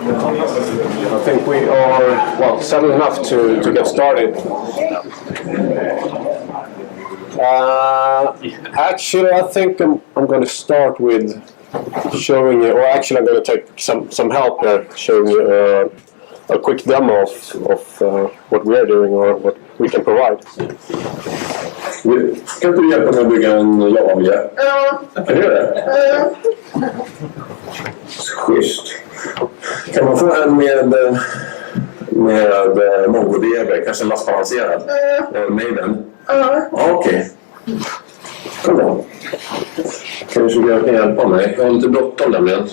I think we are settled enough to get started. Actually, I think I'm going to start with showing you, or actually I'm going to take some help here, showing you a quick demo of what we are doing or what we can provide. Kan du hjälpa mig att bygga en Java-miljö? Ja. Kan du göra det? Ja. Schysst. Kan man få en med MongoDB, kanske lastbalanserad? Med den? Ja. Okej. Kom då. Kanske du kan hjälpa mig? Jag har lite bråttom nämligen.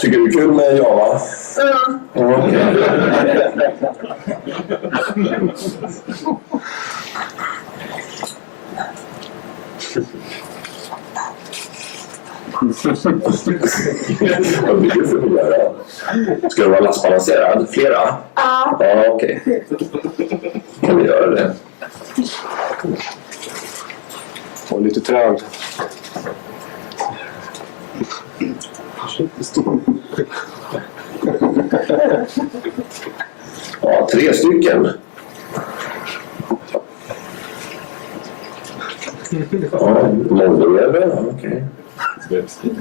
Tycker du det är kul med Java? Ja. Vad blir det för att göra? Ska det vara lastbalanserad? Flera? Ja. Ja, okej. Kan vi göra det? Och lite trögt. Ja, 3 stycken. Ja, MongoDB, okej.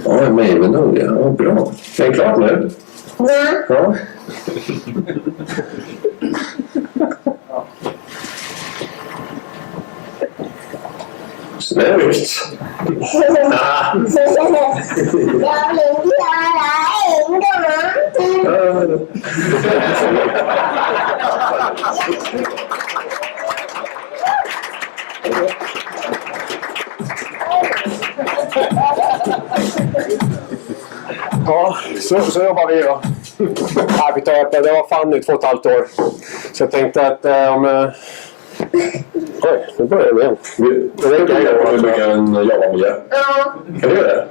Ja, Maven, ja, bra. Är det klart nu? Ja. Snyggt. Ja, så jobbar vi då. Det var fan nu 2,5 år. Så jag tänkte att oj, nu börjar vi igen. Jag kan bygga en Java-miljö. Kan du göra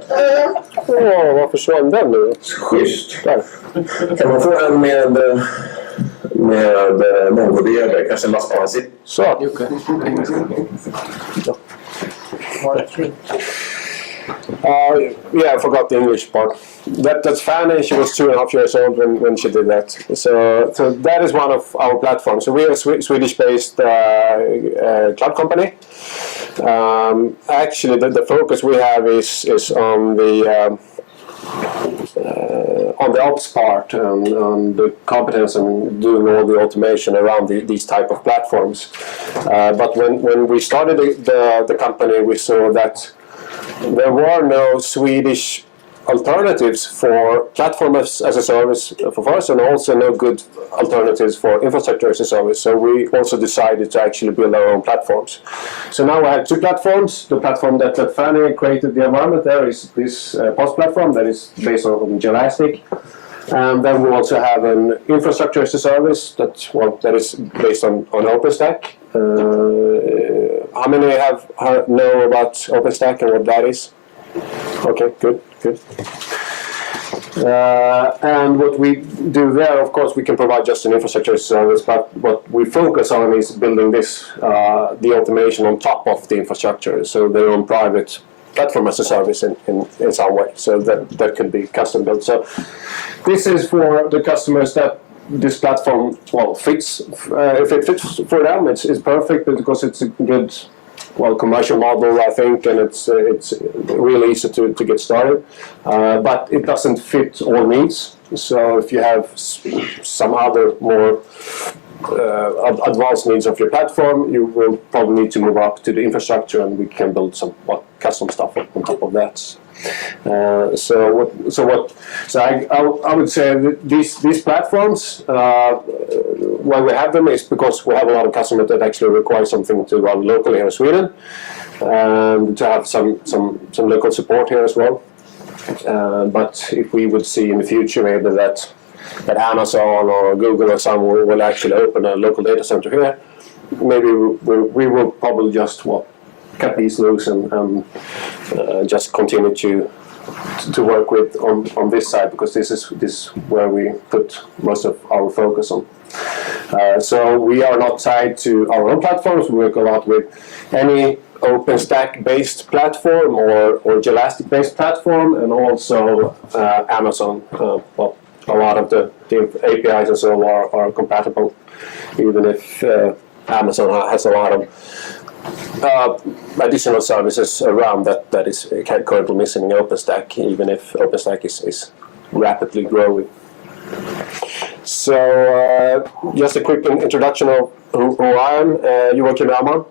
det? Vad försvann den nu? Schysst. Där. Kan man få en med MongoDB, kanske lastbalanserad? Så. Yeah, I forgot the English part. That's Fanny. She was 2.5 years old when she did that. So that is one of our platforms. So we are a Swedish-based cloud company. Actually, the focus we have is on the ops part and on the competence and doing all the automation around these type of platforms. But when we started the company, we saw that there were no Swedish alternatives for platform as a service for us, and also no good alternatives for infrastructure as a service. So we also decided to actually build our own platforms. So now we have 2 platforms. The platform that Fanny created the environment there is this POS platform that is based on Elastx. And then we also have an infrastructure as a service that is based on OpenStack. How many know about OpenStack and what that is? Okay, good. And what we do there, of course, we can provide just an infrastructure service, but what we focus on is building this, the automation on top of the infrastructure, so their own private platform as a service in some way. So that could be custom built. So this is for the customers that this platform fits. If it fits for them, it's perfect because it's a good commercial model, I think, and it's really easy to get started. But it doesn't fit all needs. So if you have some other more advanced needs of your platform, you will probably need to move up to the infrastructure, and we can build some custom stuff on top of that. I would say that these platforms, why we have them is because we have a lot of customers that actually require something to run locally here in Sweden, and to have some local support here as well. But if we would see in the future maybe that Amazon or Google or someone will actually open a local data center here, maybe we will probably just cut these loose and just continue to work with on this side, because this is where we put most of our focus on. So we are not tied to our own platforms. We work a lot with any OpenStack-based platform or Elastx-based platform, and also Amazon. Well, a lot of the APIs and so are compatible, even if Amazon has a lot of additional services around that is currently missing in OpenStack, even if OpenStack is rapidly growing. So just a quick introduction of who I am. Joakim Öhman.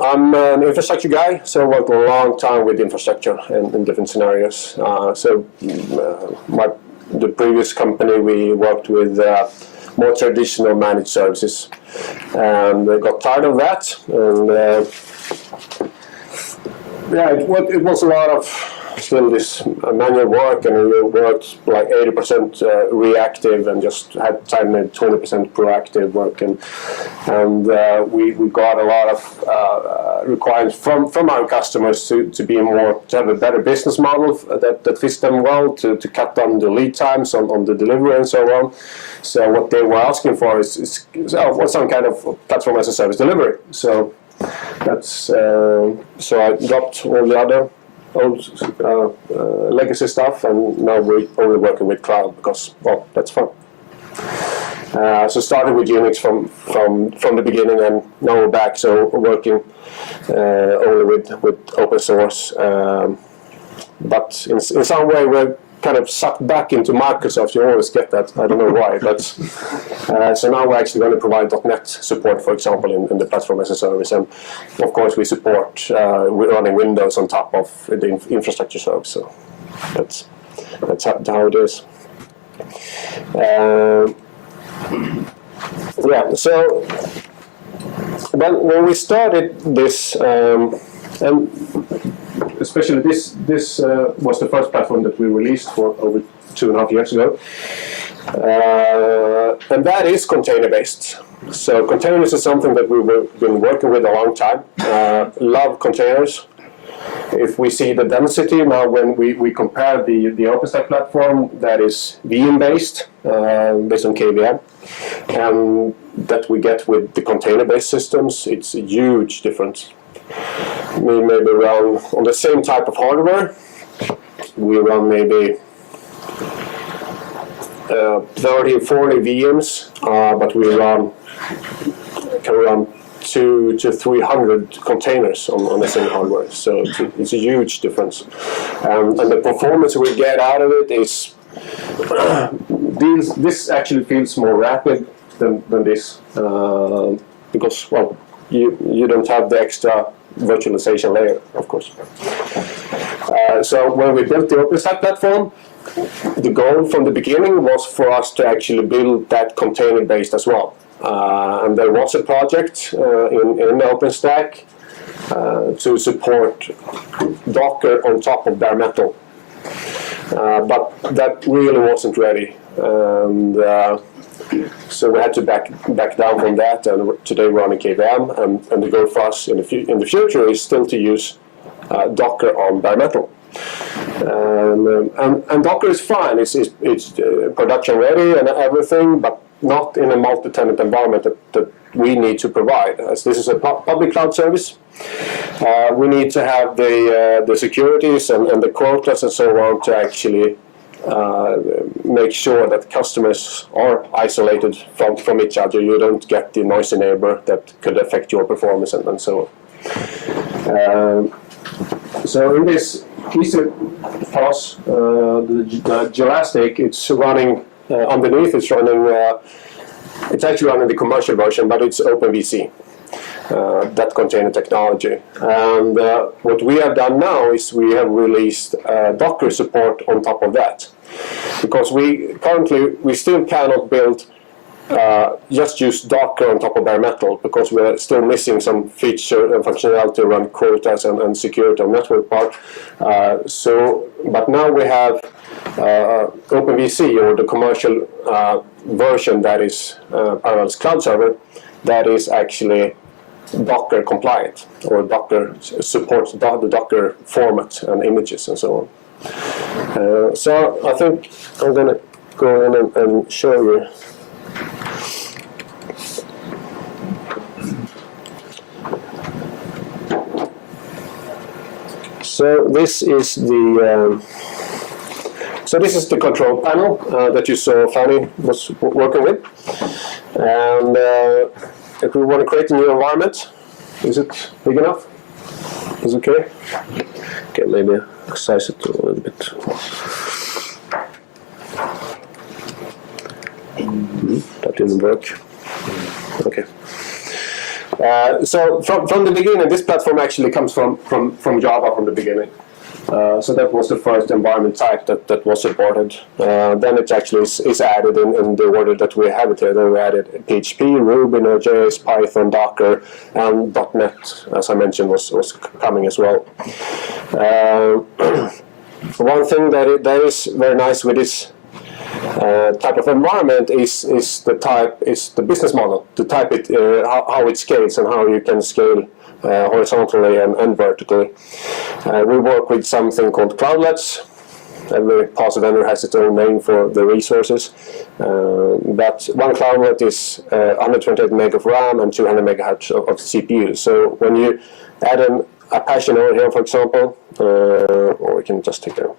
I'm an infrastructure guy, so I worked a long time with infrastructure in different scenarios. The previous company, we worked with more traditional managed services, and I got tired of that. And it was a lot of still this manual work, and we worked like 80% reactive and just had time made 20% proactive work, and we got a lot of requirements from our customers to have a better business model that fits them well, to cut down the lead times on the delivery and so on. So what they were asking for is some kind of platform as a service delivery. So that's so I dropped all the other old legacy stuff, and now we're only working with cloud because, well, that's fun. So started with Unix from the beginning, and now we're back, so we're working only with open source. But in some way we're kind of sucked back into Microsoft. You always get that. I don't know why, but so now we're actually going to provide .NET support, for example, in the platform as a service, and of course we support we're running Windows on top of the infrastructure service. So that's how it is. So when we started this, and especially this was the first platform that we released for over 2.5 years ago, and that is container-based. So containers is something that we've been working with a long time. Love containers. If we see the density now, when we compare the OpenStack platform that is VM-based, based on KVM, and that we get with the container-based systems, it's a huge difference. We maybe run on the same type of hardware. We run maybe 30 or 40 VMs, but we can run 200 to 300 containers on the same hardware. So it's a huge difference. And the performance we get out of it is this actually feels more rapid than this because, well, you don't have the extra virtualization layer, of course. So when we built the OpenStack platform, the goal from the beginning was for us to actually build that container-based as well. And there was a project in OpenStack to support Docker on top of bare metal. But that really wasn't ready. And so we had to back down from that, and today we're running KVM, and the goal for us in the future is still to use Docker on bare metal. And Docker is fine, it's production ready and everything, but not in a multi-tenant environment that we need to provide. As this is a public cloud service, we need to have the securities and the quotas and so on to actually make sure that customers are isolated from each other. You don't get the noisy neighbor that could affect your performance and so on. So in this easy POS, the Elastx, it's running underneath. It's actually running the commercial version, but it's OpenVC. That container technology. And what we have done now is we have released Docker support on top of that, because we still cannot build just use Docker on top of bare metal, because we're still missing some feature and functionality around quotas and security of network part. But now we have OpenVC, or the commercial version that is Parallels Cloud Server, that is actually Docker compliant, or Docker supports the Docker format and images and so on. So I think I'm going to go in and show you. So this is the control panel that you saw Fanny was working with. And if we want to create a new environment, is it big enough? Is it okay? Okay, maybe size it a little bit. That didn't work. Okay. So from the beginning, this platform actually comes from Java from the beginning. So that was the first environment type that was supported. Then it actually is added in the order that we have it here. Then we added PHP, Ruby, Node.js, Python, Docker, and .NET, as I mentioned, was coming as well. One thing that is very nice with this type of environment is the business model. The type how it scales and how you can scale horizontally and vertically. We work with something called cloudlets. Every PaaS vendor has its own name for the resources. But one cloudlet is 128 meg of RAM and 200 megahertz of CPU. So when you add an Apache node here, for example, or we can just take a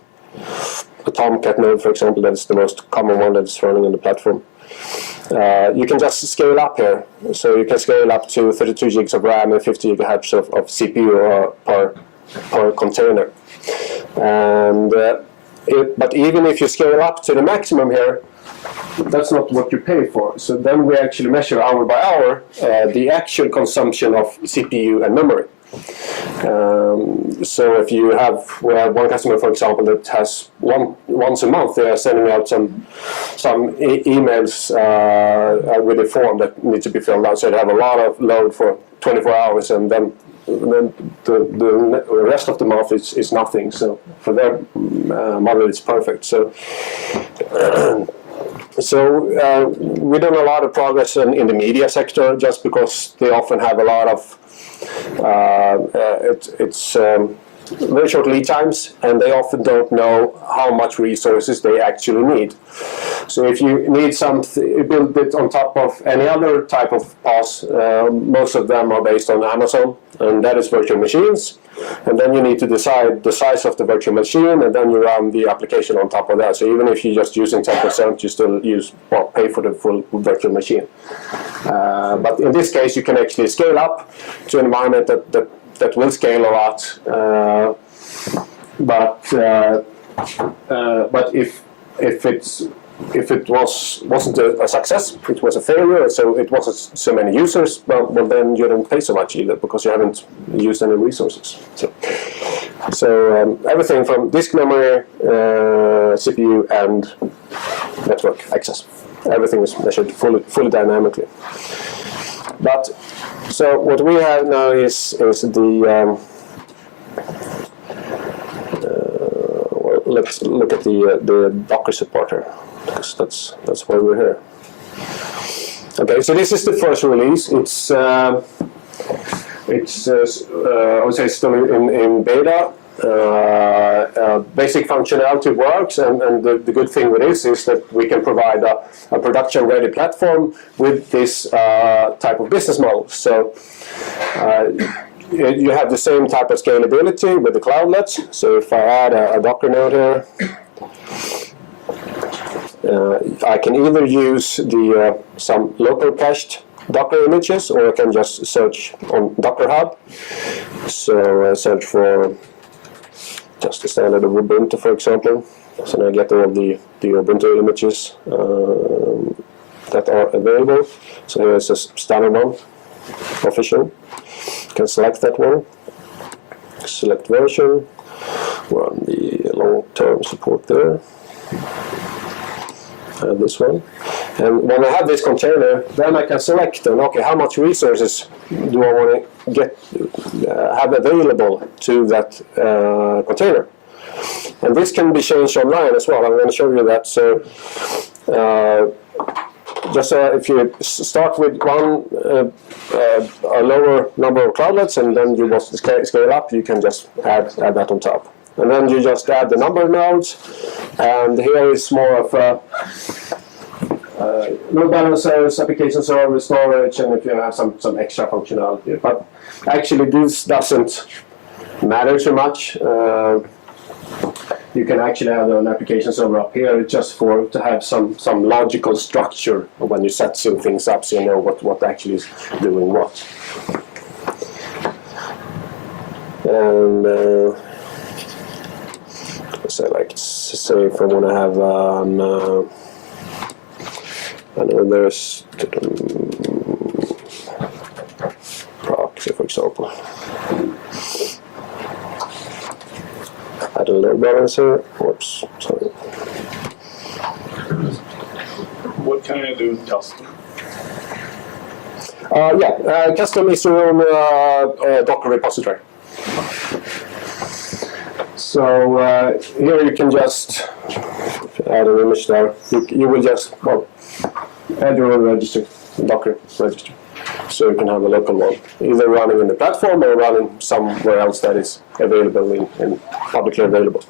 Tomcat node, for example, that's the most common one that's running on the platform. You can just scale up here. So you can scale up to 32 gigs of RAM and 50 gigahertz of CPU per container. And but even if you scale up to the maximum here, that's not what you pay for. So then we actually measure hour by hour the actual consumption of CPU and memory. So if we have one customer, for example, that has once a month they are sending out some emails with a form that needs to be filled out. So they have a lot of load for 24 hours, and then the rest of the month is nothing. So for their model, it's perfect. So we've done a lot of progress in the media sector, just because they often have a lot of it's very short lead times, and they often don't know how much resources they actually need. So if you need something build it on top of any other type of PaaS, most of them are based on Amazon, and that is virtual machines. And then you need to decide the size of the virtual machine, and then you run the application on top of that. So even if you're just using 10%, you still pay for the full virtual machine. But in this case, you can actually scale up to an environment that will scale a lot. But if it wasn't a success, it was a failure, so it wasn't so many users, well then you don't pay so much either, because you haven't used any resources. So everything from disk memory, CPU, and network access, everything is measured fully dynamically. But so what we have now is the well, let's look at the Docker support here, because that's why we're here. Okay, so this is the first release. It's I would say still in beta. Basic functionality works, and the good thing with this is that we can provide a production-ready platform with this type of business model. So you have the same type of scalability with the cloudlets. So if I add a Docker node here, I can either use some local cached Docker images, or I can just search on Docker Hub. So search for just the standard of Ubuntu, for example. So now I get all the Ubuntu images that are available. So here is a standard one, official. You can select that one, select version. We're on the long-term support there. This one. And when I have this container, then I can select them. Okay, how much resources do I want to have available to that container? And this can be changed online as well. I'm going to show you that. So just if you start with a lower number of cloudlets, and then you want to scale up, you can just add that on top. And then you just add the number of nodes, and here is more of a load balancers, application server, storage, and if you have some extra functionality. But actually this doesn't matter too much. You can actually have an application server up here just to have some logical structure when you set some things up, so you know what actually is doing what. And so, like, say if I want to have I know there's proxy, for example. Add a load balancer. Whoops, sorry. What can you do custom? Custom is your own Docker repository. So here you can just add an image there. You will just add your own register, Docker register. So you can have a local one, either running in the platform or running somewhere else that is available in publicly available.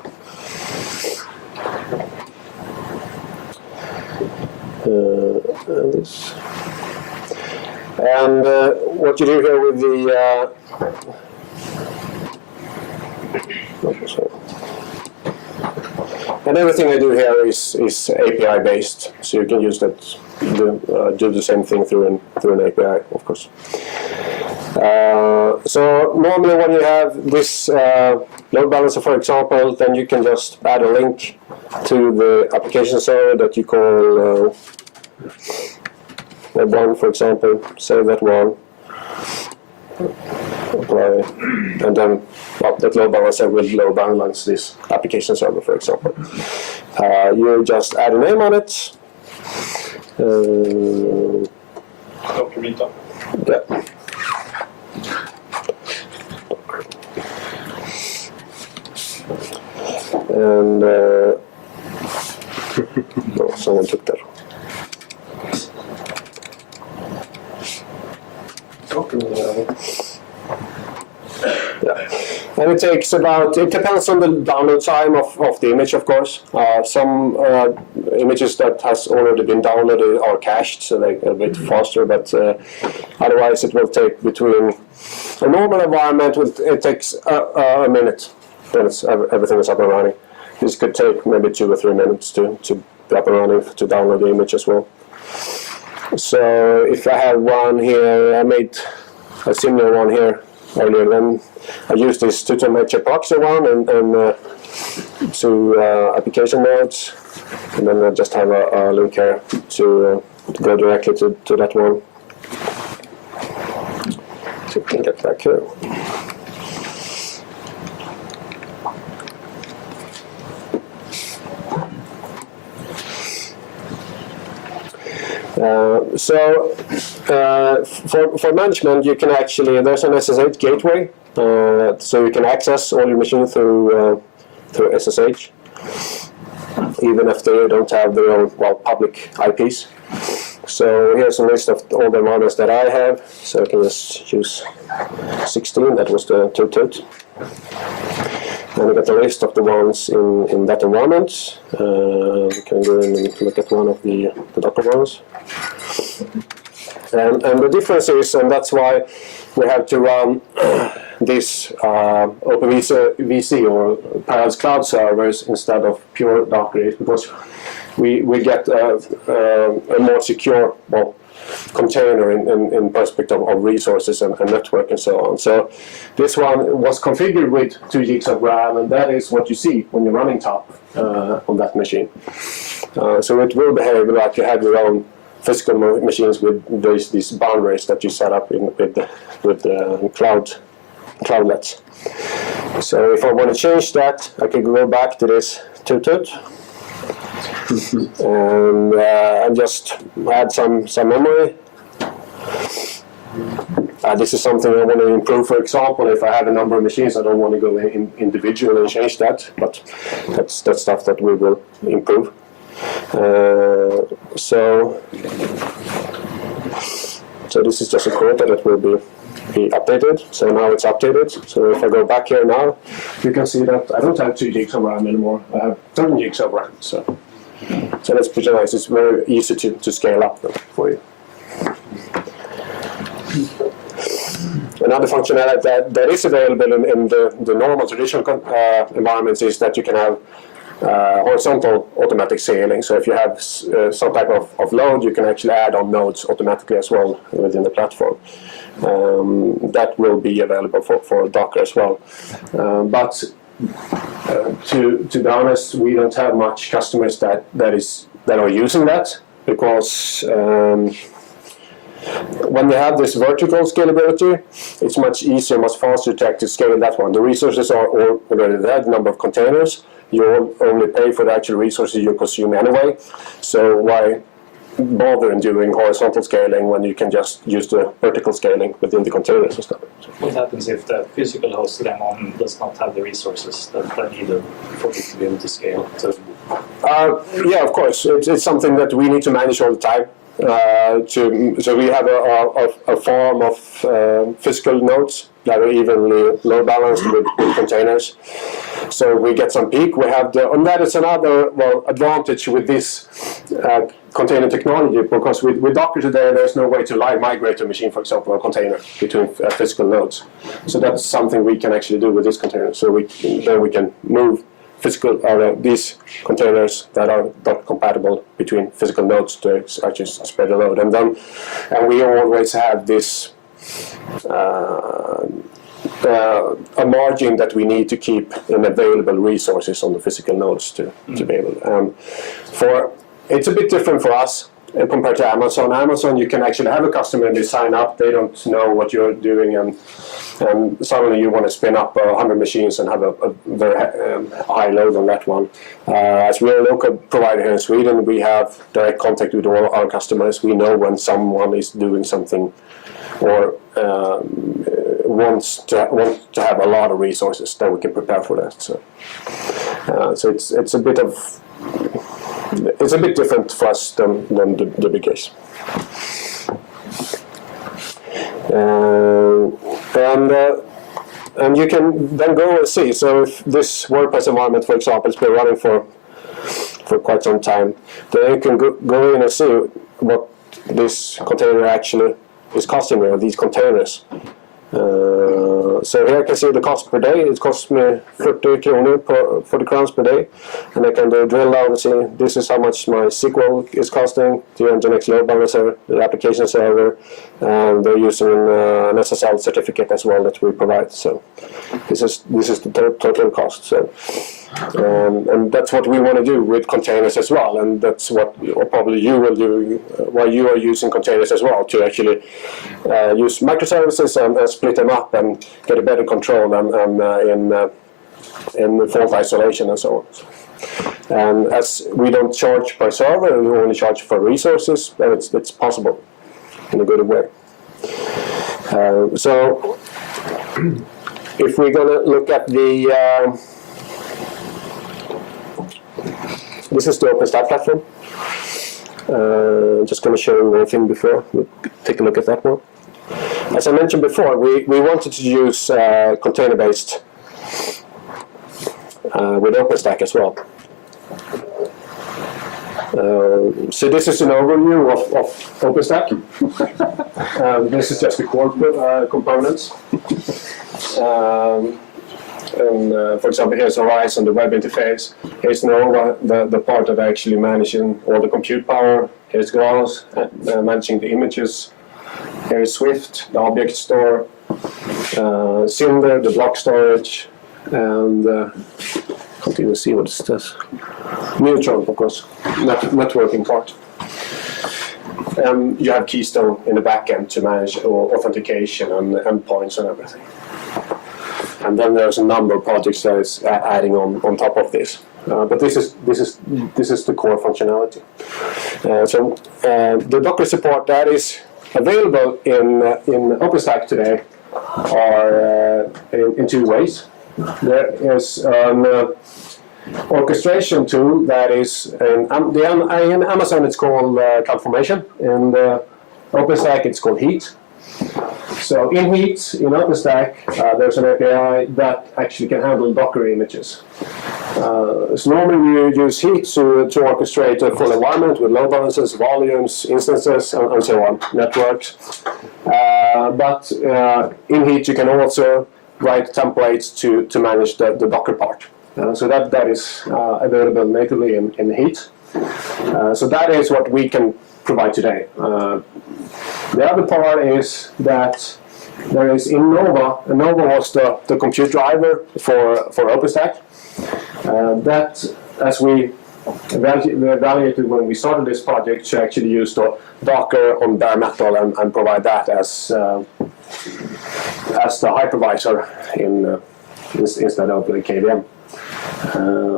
And what you do here with the and everything I do here is API based, so you can use that do the same thing through an API, of course. So normally when you have this load balancer, for example, then you can just add a link to the application server that you call web1, for example. Save that one, apply, and then that load balancer will load balance this application server, for example. You just add a name on it. Document. Yeah. And no, someone took that. Yeah. And it takes about, it depends on the download time of the image, of course. Some images that has already been downloaded are cached, so they're a bit faster, but otherwise it will take between, a normal environment, it takes a minute, then everything is up and running. This could take maybe 2 or 3 minutes to be up and running, to download the image as well. So if I have one here, I made a similar one here earlier, then I used this to make a proxy one and to application nodes, and then I just have a link here to go directly to that one. So we can get back here. For management, you can actually, there's an SSH gateway, so you can access all your machines through SSH, even if they don't have their own public IPs. So here's a list of all the environments that I have. So I can just choose 16. That was the toot. And we got a list of the ones in that environment. We can go in and look at one of the Docker ones. And the difference is, and that's why we have to run this OpenVC or Paradise Cloud servers instead of pure Docker, because we get a more secure container in perspective of resources and network and so on. So this one was configured with 2 gigs of RAM, and that is what you see when you're running top on that machine. So it will behave like you have your own physical machines with these boundaries that you set up with cloudlets. So if I want to change that, I can go back to this toot and just add some memory. This is something I want to improve. For example, if I have a number of machines, I don't want to go in individually and change that, but that's stuff that we will improve. So this is just a quote that will be updated. So now it's updated. So if I go back here now, you can see that I don't have 2 gigs of RAM anymore. I have 13 gigs of RAM. So that's pretty nice. It's very easy to scale up for you. Another functionality that is available in the normal traditional environments is that you can have horizontal automatic scaling. So if you have some type of load, you can actually add on nodes automatically as well within the platform. That will be available for Docker as well. But to be honest, we don't have much customers that are using that, because when they have this vertical scalability, it's much easier, much faster to scale that one. The resources are already there, the number of containers. You only pay for the actual resources you consume anyway. So why bother in doing horizontal scaling when you can just use the vertical scaling within the container system? What happens if the physical host Öhman does not have the resources that are needed for it to be able to scale? Yeah, of course. It's something that we need to manage all the time. So we have a farm of physical nodes that are evenly load balanced with containers. So we get some peak. We have and that is another advantage with this container technology, because with Docker today there's no way to live migrate a machine, for example, a container between physical nodes. So that's something we can actually do with this container. So then we can move these containers that are Docker compatible between physical nodes to actually spread the load. And we always have this a margin that we need to keep in available resources on the physical nodes to be able. It's a bit different for us compared to Amazon. Amazon, you can actually have a customer and they sign up. They don't know what you're doing, and suddenly you want to spin up 100 machines and have a very high load on that one. As we're a local provider here in Sweden, we have direct contact with all our customers. We know when someone is doing something or wants to have a lot of resources, then we can prepare for that. So it's a bit of it's a bit different for us than the big case. And you can then go and see. So if this WordPress environment, for example, has been running for quite some time, then you can go in and see what this container actually is costing me, or these containers. So here I can see the cost per day. It costs me 40 crowns per day, and I can drill down and see this is how much my SQL is costing, the Nginx load balancer, the application server, and they're using an SSL certificate as well that we provide. So this is the total cost. So and that's what we want to do with containers as well, and that's what probably you will do while you are using containers as well, to actually use microservices and split them up and get a better control in fault isolation and so on. And as we don't charge per server, we only charge for resources, and it's possible in a good way. So if we're going to look at the this is the OpenStack platform. Just going to show you one thing before we take a look at that one. As I mentioned before, we wanted to use container-based with OpenStack as well. So this is an overview of OpenStack. This is just the core components. For example, here's Horizon, the web interface. Here's Nova, the part of actually managing all the compute power. Here's Graals, managing the images. Here's Swift, the object store. Cinder, the block storage. And can't even see what it does. Neutron, of course, networking part. You have Keystone in the backend to manage authentication and endpoints and everything. And then there's a number of projects that is adding on top of this. But this is the core functionality. So the Docker support that is available in OpenStack today are in two ways. There is an orchestration tool that is in Amazon it's called CloudFormation. In OpenStack it's called Heat. So in Heat, in OpenStack, there's an API that actually can handle Docker images. So normally we use Heat to orchestrate a full environment with load balancers, volumes, instances, and so on, networks. But in Heat, you can also write templates to manage the Docker part. So that is available natively in Heat. So that is what we can provide today. The other part is that there is in Nova. Nova was the compute driver for OpenStack. That, as we evaluated when we started this project, to actually use the Docker on bare metal and provide that as the hypervisor instead of the KVM.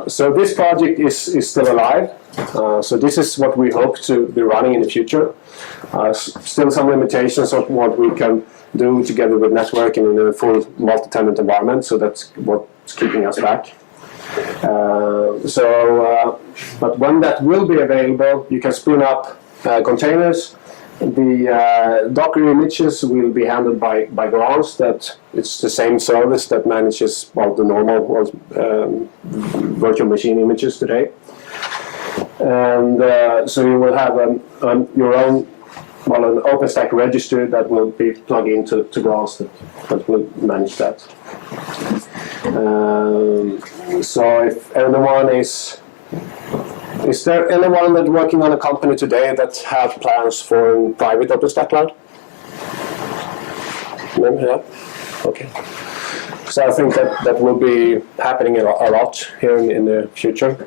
So this project is still alive. So this is what we hope to be running in the future. Still some limitations of what we can do together with networking in a full multi-tenant environment, so that's what's keeping us back. But when that will be available, you can spin up containers. The Docker images will be handled by Grants. That it's the same service that manages the normal virtual machine images today. And so you will have your own an OpenStack register that will be plugged into Grants that will manage that. So if anyone is there anyone that's working on a company today that have plans for private OpenStack cloud? Yeah. Okay. So I think that will be happening a lot here in the future.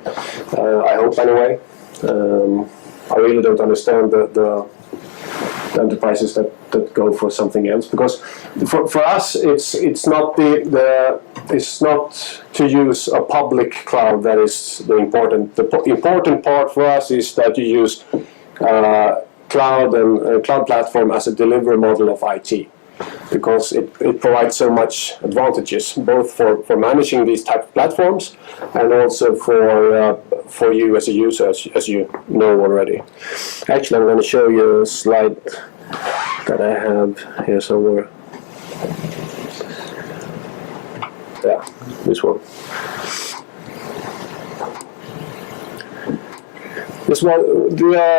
I hope anyway. I really don't understand the enterprises that go for something else, because for us it's not it's not to use a public cloud that is the important. The important part for us is that you use cloud and cloud platform as a delivery model of IT, because it provides so much advantages, both for managing these type of platforms and also for you as a user, as you know already. Actually, I'm going to show you a slide that I have here somewhere. Yeah, this one. This one.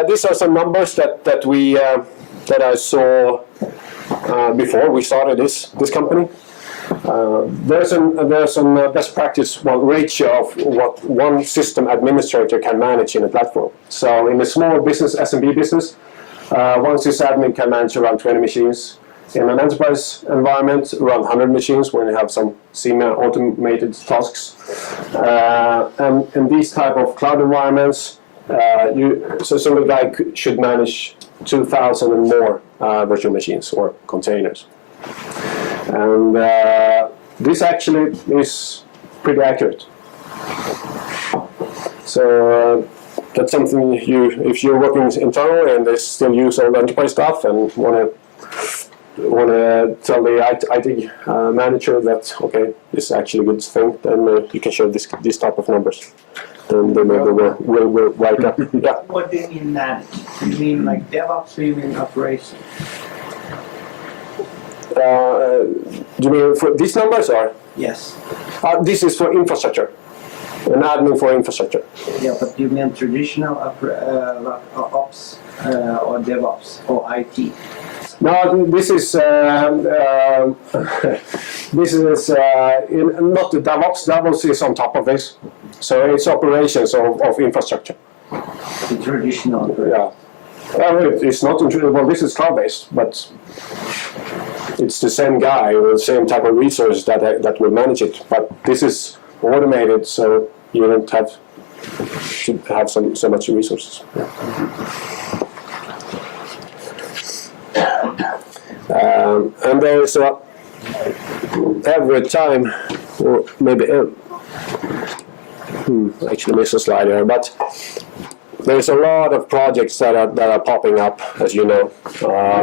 These are some numbers that I saw before we started this company. There's some best practice ratio of what one system administrator can manage in a platform. So in a small business, SMB business, one sysadmin can manage around 20 machines. In an enterprise environment, around 100 machines when you have some semi-automated tasks. And in these type of cloud environments, some guy should manage 2,000 and more virtual machines or containers. And this actually is pretty accurate. So that's something if you're working internally and they still use all the enterprise stuff and want to tell the IT manager that okay, this is actually a good thing, then you can show this type of numbers. Then they maybe will write up. Yeah. What do you mean manage? You mean like DevOps or you mean operation? Do you mean for these numbers or? Yes. This is for infrastructure. An admin for infrastructure. Yeah, but you mean traditional ops or DevOps or IT? No, this is not the DevOps. DevOps is on top of this, so it's operations of infrastructure. The traditional. Yeah. Well, it's not. Well, this is cloud-based, but it's the same guy with the same type of resources that will manage it. But this is automated, so you don't have to have so much resources. And there is every time, or maybe actually miss a slide here, but there's a lot of projects that are popping up, as you know,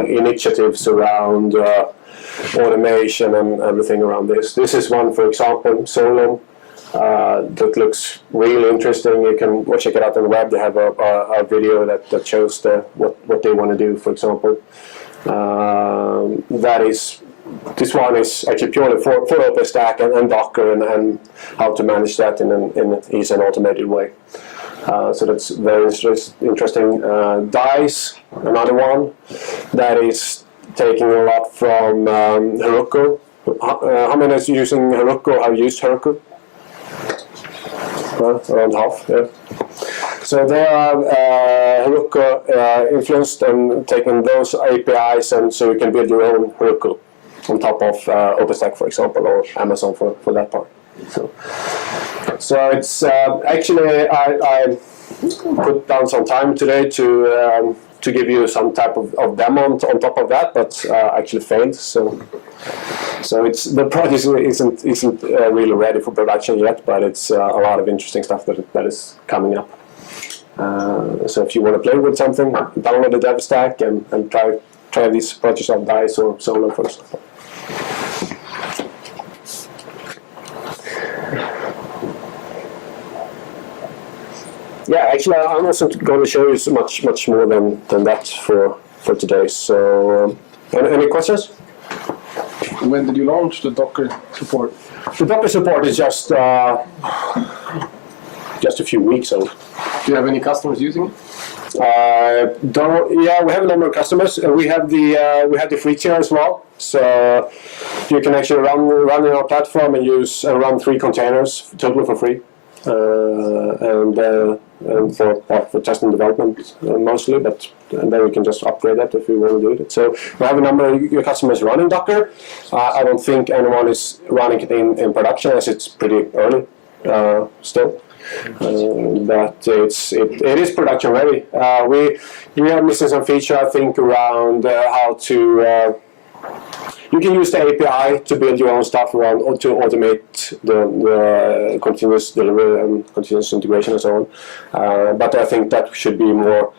initiatives around automation and everything around this. This is one, for example, Solon, that looks really interesting. You can check it out on the web. They have a video that shows what they want to do, for example. This one is actually purely for OpenStack and Docker and how to manage that in an easy and automated way. So that's very interesting. DICE, another one that is taking a lot from Heroku. How many is using Heroku? Have used Heroku? Around half, yeah. So they are Heroku influenced and taking those APIs, and so you can build your own Heroku on top of OpenStack, for example, or Amazon for that part. So it's actually I put down some time today to give you some type of demo on top of that, but actually failed. So it's the project isn't really ready for production yet, but it's a lot of interesting stuff that is coming up. So if you want to play with something, download the DevStack and try these projects of DICE or Solar, for example. Yeah, actually, I'm also going to show you so much more than that for today. So, any questions? When did you launch the Docker support? The Docker support is just a few weeks old. Do you have any customers using it? Yeah, we have a number of customers. We have the free tier as well. So you can actually run in our platform and run 3 containers totally for free. And for test and development mostly, and then we can just upgrade that if we want to do it. So we have a number of your customers running Docker. I don't think anyone is running it in production, as it's pretty early still. But it is production ready. We are missing some feature, I think, around how to. You can use the API to build your own stuff around, or to automate the continuous delivery and continuous integration and so on. But I think that should be more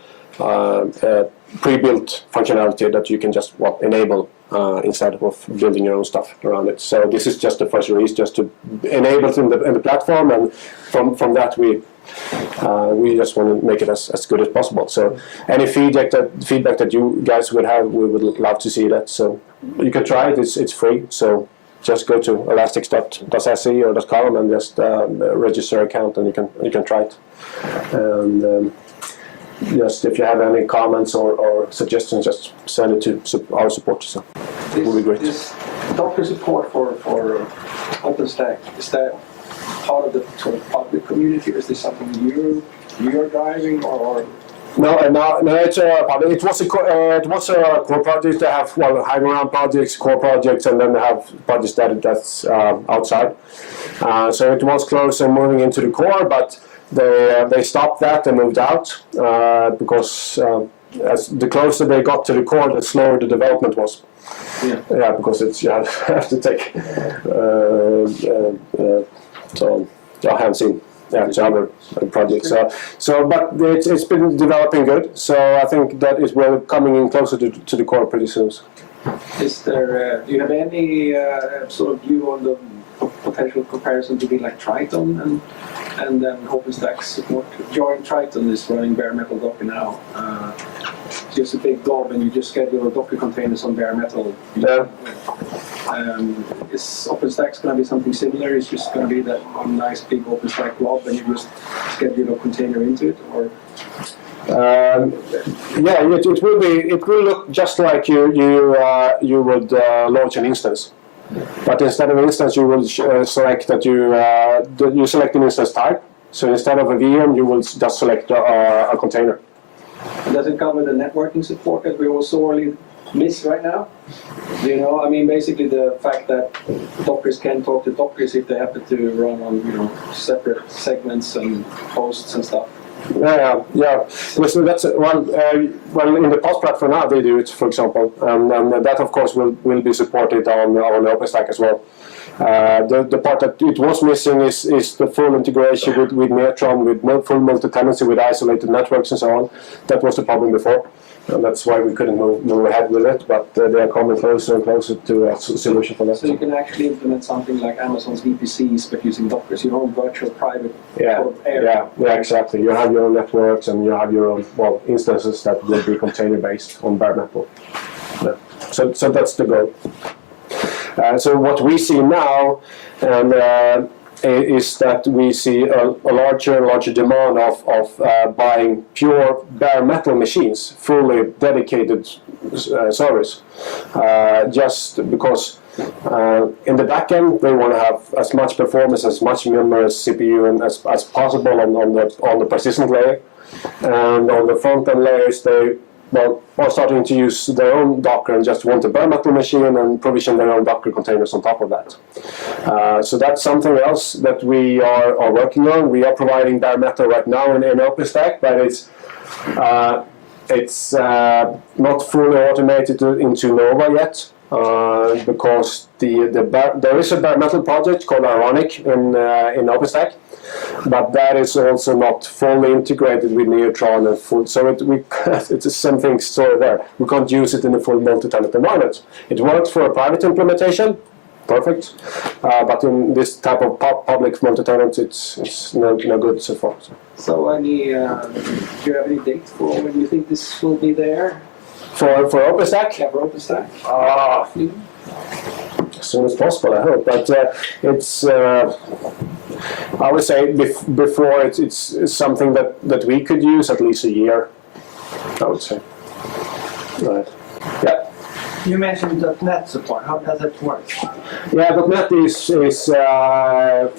pre-built functionality that you can just enable instead of building your own stuff around it. So this is just the first release, just to enable it in the platform, and from that we just want to make it as good as possible. So any feedback that you guys would have, we would love to see that. So you can try it. It's free. So just go to elastx.se or .com and just register an account, and you can try it. And just if you have any comments or suggestions, just send it to our support. So it will be great. This Docker support for OpenStack, is that part of the sort of public community, or is this something you're driving, or? No, it's public. It was a core project. They have hang around projects, core projects, and then they have projects that's outside. So it was close and moving into the core, but they stopped that and moved out because as the closer they got to the core, the slower the development was. Yeah, because you have to take hands in. Yeah, to other projects. But it's been developing good. So I think that is coming in closer to the core pretty soon. Is there? Do you have any sort of view on the potential comparison between like Triton and then OpenStack support? Join Triton is running bare metal Docker now. Just a big blob, and you just schedule Docker containers on bare metal. Yeah. Is OpenStack going to be something similar? It's just going to be that one nice big OpenStack blob, and you just schedule a container into it, or? Yeah, it will be. It will look just like you would launch an instance, but instead of an instance, you will select that you select an instance type. So instead of a VM, you will just select a container. Does it cover the networking support that we all sorely miss right now? You know, I mean, basically the fact that Dockers can talk to Dockers if they happen to run on, separate segments and hosts and stuff. Yeah. So that's well, in the POS platform now they do it, for example, and that of course will be supported on OpenStack as well. The part that it was missing is the full integration with Neutron, with full multi-tenancy, with isolated networks and so on. That was the problem before, and that's why we couldn't move ahead with it. But they are coming closer and closer to a solution for that. So you can actually implement something like Amazon's VPCs, but using Dockers, your own virtual private sort of area. Yeah, exactly. You have your own networks and you have your own instances that will be container based on bare metal. Yeah. So that's the goal. So what we see now, and is that we see a larger and larger demand of buying pure bare metal machines, fully dedicated servers, just because in the back end they want to have as much performance, as much memory, as CPU, and as possible on the persistent layer, and on the front end layers they are starting to use their own Docker and just want a bare metal machine and provision their own Docker containers on top of that. So that's something else that we are working on. We are providing bare metal right now in OpenStack, but it's not fully automated into Nova yet. Because there is a bare metal project called Ironic in OpenStack, but that is also not fully integrated with Neutron and full. So it's the same thing story there. We can't use it in a full multi-tenant environment. It works for a private implementation, perfect, but in this type of public multi-tenant, it's no good so far. So do you have any date for when you think this will be there? For OpenStack? Yeah, for OpenStack. As soon as possible, I hope. But it's, I would say, before it's something that we could use at least a year, I would say. Right. Yeah. You mentioned .NET support. How does it work? Yeah, .NET is it's the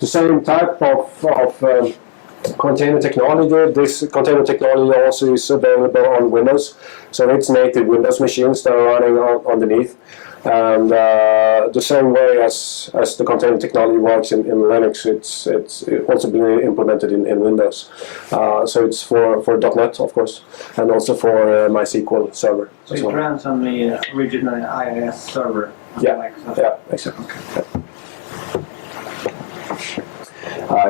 same type of container technology. This container technology also is available on Windows, so it's native Windows machines that are running underneath. And the same way as the container technology works in Linux, it's also been implemented in Windows. So it's for .NET, of course, and also for MySQL server. So it runs on the original IIS server. Yeah, exactly. Yeah.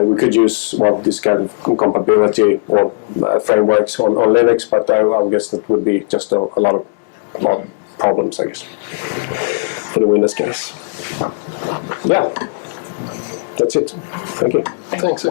We could use this kind of compatibility or frameworks on Linux, but I guess that would be just a lot of problems, I guess, for the Windows case. Yeah, that's it. Thank you. Thanks.